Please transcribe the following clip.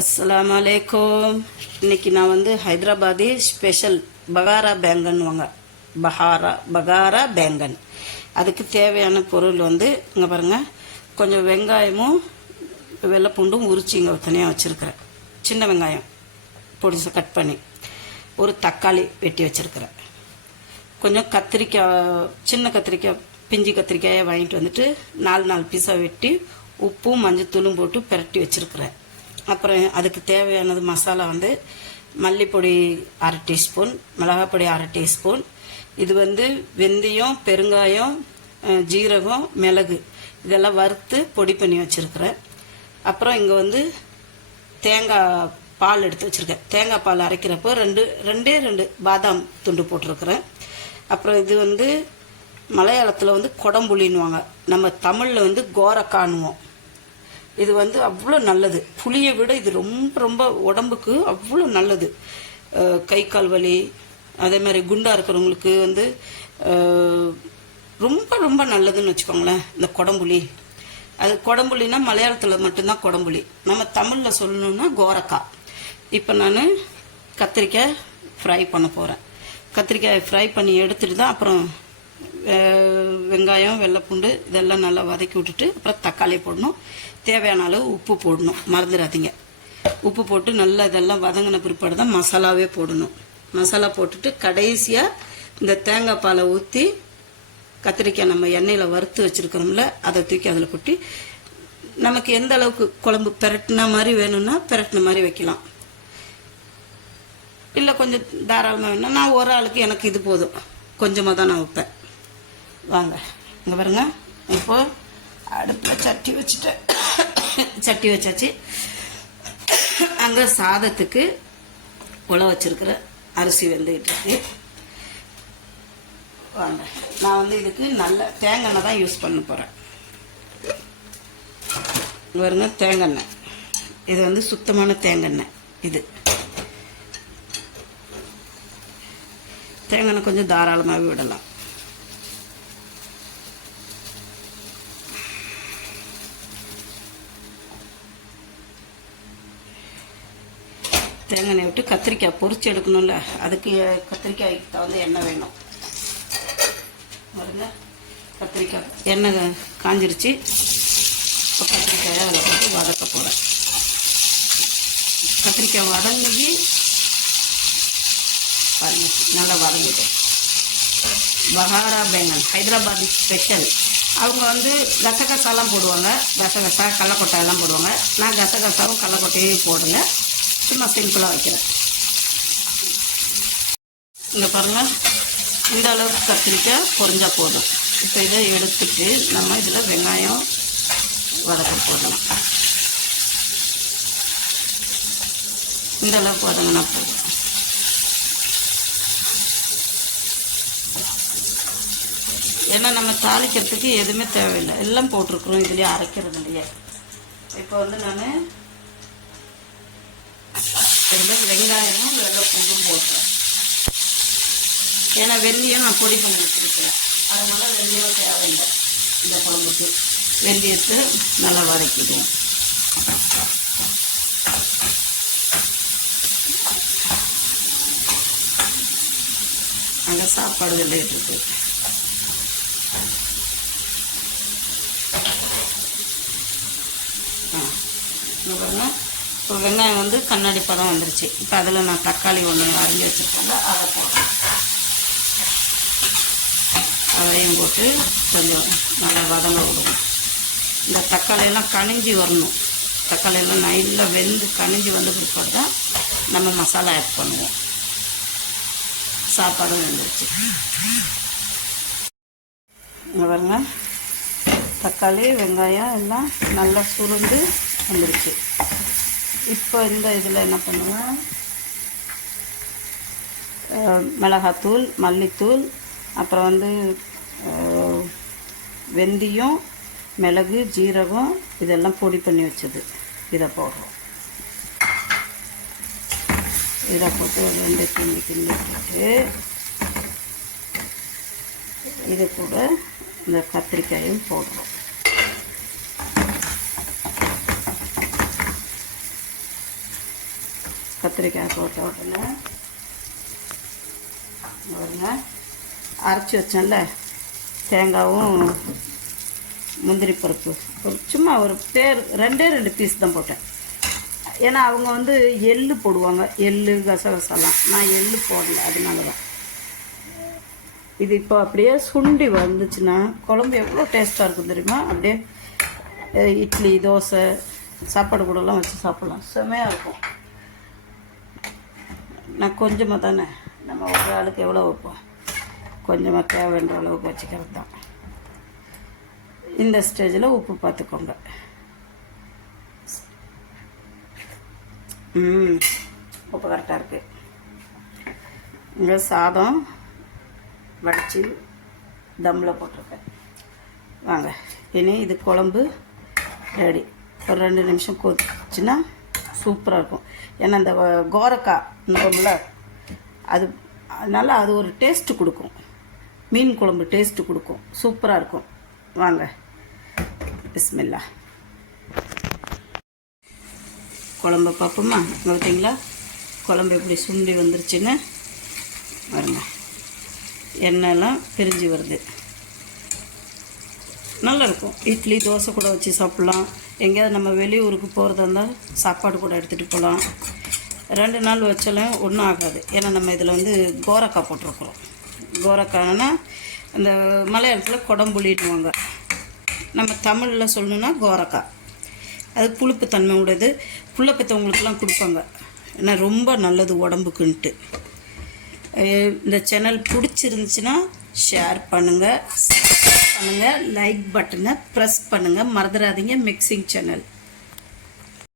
அஸ்ஸலாமு அலைக்கும். இன்னைக்கு நான் வந்து ஹைதராபாதி ஸ்பெஷல் பகாரா பேங்கன்னுவாங்க. பகாரா பேங்கன். அதுக்கு தேவையான பொருள் வந்து இங்கே பாருங்கள், கொஞ்சம் வெங்காயமும் வெள்ளைப்பூண்டும் உரிச்சு இங்கே தனியாக வச்சுருக்கிறேன். சின்ன வெங்காயம் பொடிசை கட் பண்ணி, ஒரு தக்காளி வெட்டி வச்சுருக்கிறேன். கொஞ்சம் கத்திரிக்காய், சின்ன கத்திரிக்காய், பிஞ்சு கத்திரிக்காயை வாங்கிட்டு வந்துட்டு 4 பீஸாக வெட்டி உப்பும் மஞ்சத்தூளும் போட்டு பிரட்டி வச்சுருக்கிறேன். அப்புறம் அதுக்கு தேவையானது மசாலா வந்து மல்லிப்பொடி 1/2 டீஸ்பூன், மிளகாப்பொடி 1/2 டீஸ்பூன். இது வந்து வெந்தயம், பெருங்காயம், ஜீரகம், மிளகு இதெல்லாம் வறுத்து பொடி பண்ணி வச்சுருக்கிறேன். அப்புறம் இங்கே வந்து தேங்காய் பால் எடுத்து வச்சுருக்கேன். தேங்காய் பால் அரைக்கிறப்போ ரெண்டே பாதாம் துண்டு போட்டிருக்கிறேன். அப்புறம் இது வந்து மலையாளத்தில் வந்து கொடம்புளின்னுவாங்க, நம்ம தமிழில் வந்து கோரக்கானுவோம். இது வந்து அவ்வளோ நல்லது. புளியை விட இது ரொம்ப உடம்புக்கு அவ்வளோ நல்லது. கை கால் வலி, அதே மாதிரி குண்டாக இருக்கிறவங்களுக்கு வந்து ரொம்ப நல்லதுன்னு வச்சுக்கோங்களேன் இந்த கொடம்புளி. அது கொடம்புளின்னா மலையாளத்தில் மட்டும்தான் கொடம்புளி, நம்ம தமிழில் சொல்லணுன்னா கோரக்காய். இப்போ நான் கத்திரிக்காய் ஃப்ரை பண்ண போகிறேன். கத்திரிக்காய் ஃப்ரை பண்ணி எடுத்துகிட்டு தான் அப்புறம் வெங்காயம், வெள்ளைப்பூண்டு இதெல்லாம் நல்லா வதக்கி விட்டுட்டு அப்புறம் தக்காளி போடணும். தேவையான அளவு உப்பு போடணும், மறந்துடாதீங்க. உப்பு போட்டு நல்லா இதெல்லாம் வதங்கின பிற்பாடு தான் மசாலாவே போடணும். மசாலா போட்டுட்டு கடைசியாக இந்த தேங்காய் பாலை ஊற்றி கத்திரிக்காய் நம்ம எண்ணெயில் வறுத்து வச்சுருக்கிறோம்ல அதை தூக்கி அதில் கொட்டி, நமக்கு எந்த அளவுக்கு குழம்பு பெரட்டின மாதிரி வேணும்னா பெரட்டின மாதிரி வைக்கலாம். இல்லை கொஞ்சம் தாராளமாக வேணும்னா, நான் ஒரு ஆளுக்கு எனக்கு இது போதும், கொஞ்சமாக தான் நான் வைப்பேன். வாங்க இங்கே பாருங்க. இப்போது அடுப்பில் சட்டி வச்சாச்சு. அங்கே சாதத்துக்கு உழ வச்சிருக்கிற அரிசி வெந்துக்கிட்டு இருக்கு. வாங்க, நான் வந்து இதுக்கு நல்ல தேங்காய் தான் யூஸ் பண்ண போகிறேன். பாருங்க, தேங்காய் இது வந்து சுத்தமான தேங்காய். இது தேங்காய் கொஞ்சம் தாராளமாகவே விடலாம். தேங்காய் விட்டு கத்திரிக்காய் பொரிச்சு எடுக்கணும்ல, அதுக்கு கத்திரிக்காய்க்கு தகுந்த எண்ணெய் வேணும். பாருங்க, கத்திரிக்காய் எண்ணெய் காஞ்சிருச்சு. இப்போ கத்திரிக்காயை அதில் போட்டு வதக்க போகிறேன். கத்திரிக்காய் வதங்கி பாருங்க, நல்லா வதங்கிட்டு. பகாரா பேங்கன் ஹைதராபாத் ஸ்பெஷல். அவங்க வந்து கசகசாலாம் போடுவாங்க, கசகசா கடலக்கொட்டையெல்லாம் போடுவாங்க. நான் கசகசாவும் கடலக்கொட்டையும் போடலை, சும்மா சிம்பிளாக வைக்கிறேன். இங்கே பாருங்கள், இந்த அளவுக்கு கத்திரிக்காய் பொரிஞ்சா போதும். இப்போ இதை எடுத்துட்டு நம்ம இதில் வெங்காயம் வதக்க போடலாம். இந்த அளவுக்கு வதங்கினா போதும். ஏன்னா நம்ம தாளிக்கிறதுக்கு எதுவுமே தேவையில்லை, எல்லாம் போட்டிருக்கிறோம் இதுலேயே, அரைக்கிறது இல்லையே. இப்போ வந்து நான் இதில் வெங்காயமும் வெள்ளைப்பூண்டும் போட்டுறேன். ஏன்னா வெந்தயம் நான் பொடி பண்ணி வச்சுருக்கேன், அதனால வெந்தயம் தேவையில்லை. இந்த குழம்புக்கு வெந்தயத்தை நல்லா வதக்கிடுவோம். அங்கே சாப்பாடு வெள்ளையிட்டு இருக்கு. இப்போ வெங்காயம் வந்து கண்ணாடி பதம் வந்துருச்சு. இப்போ அதில் நான் தக்காளி ஒன்று அரிஞ்சு வச்சுருக்கேன்ல, அதை போடுறேன். அதையும் போட்டு கொஞ்சம் நல்லா வதங்க விடுவோம். இந்த தக்காளியெல்லாம் கனிஞ்சி வரணும். தக்காளியெல்லாம் நல்லா வெந்து கனிஞ்சி வந்த பிற்பாடு தான் நம்ம மசாலா ஆட் பண்ணுவோம். சாப்பாடும் வெந்துருச்சு. இங்கே பாருங்க, தக்காளி வெங்காயம் எல்லாம் நல்லா சுருண்டு வந்துருச்சு. இப்போ இந்த இதில் என்ன பண்ணுவேன், மிளகாத்தூள், மல்லித்தூள், அப்புறம் வந்து வெந்தயம், மிளகு, ஜீரகம் இதெல்லாம் பொடி பண்ணி வச்சது இதை போடுறோம். இதை போட்டு ஒரு 2 கிண்டிட்டு இது கூட இந்த கத்திரிக்காயும் போடுறோம். கத்திரிக்காய் போட்ட உடனே பாருங்க, அரைச்சி வச்சேன்ல தேங்காயும் முந்திரி பருப்பு, சும்மா ஒரு ரெண்டு பீஸ் தான் போட்டேன். ஏன்னா அவங்க வந்து எள்ளு போடுவாங்க, எள்ளு கசகசாலாம். நான் எள்ளு போடல, அதனால தான். இது இப்போ அப்படியே சுண்டி வந்துச்சுன்னா குழம்பு எவ்வளோ டேஸ்ட்டாக இருக்கும் தெரியுமா? அப்படியே இட்லி தோசை சாப்பாடு கூடலாம் வச்சு சாப்பிட்லாம், செம்மையாக இருக்கும். நான் கொஞ்சமாக தானே, நம்ம ஒரு ஆளுக்கு எவ்வளோ வைப்போம், கொஞ்சமாக தேவைன்ற அளவுக்கு வச்சுக்கிறது தான். இந்த ஸ்டேஜில் உப்பு பார்த்துக்கோங்க. உப்பு கரெக்டாக இருக்குது. இங்கே சாதம் வடித்து தம்மில் போட்டிருக்கேன். வாங்க, இனி இது குழம்பு ரெடி. ஒரு 2 நிமிஷம் கொதிச்சுன்னா சூப்பராக இருக்கும். ஏன்னா இந்த கோரக்காய்ல அது, அதனால் அது ஒரு டேஸ்ட்டு கொடுக்கும், மீன் குழம்பு டேஸ்ட்டு கொடுக்கும், சூப்பராக இருக்கும். வாங்க, பிஸ்மில்லா. குழம்பு பார்ப்போமா? பார்த்தீங்களா குழம்பு எப்படி சுண்டி வந்துருச்சுன்னு பாருங்க, எண்ணெயெல்லாம் பிரிஞ்சு வருது. நல்லாயிருக்கும். இட்லி தோசை கூட வச்சு சாப்பிட்லாம். எங்கேயாவது நம்ம வெளியூருக்கு போகிறதா இருந்தால் சாப்பாடு கூட எடுத்துகிட்டு போகலாம். 2 நாள் வச்சாலும் ஒன்றும் ஆகாது. ஏன்னா நம்ம இதில் வந்து கோரக்காய் போட்டிருக்குறோம். கோரக்காய்னா அந்த மலையாளத்தில் கொடம்புளின்னுவாங்க, நம்ம தமிழில் சொல்லணுன்னா கோரக்காய். அது புளிப்பு தன்மை உடையது. புள்ள பெற்றவங்களுக்கெல்லாம் கொடுப்பாங்க, ஏன்னா ரொம்ப நல்லது உடம்புக்குன்ட்டு. இந்த சேனல் பிடிச்சிருந்துச்சின்னா ஷேர் பண்ணுங்கள், லைக் பட்டனை ப்ரெஸ் பண்ணுங்கள். மறந்துடாதீங்க, மிக்சிங் சேனல்.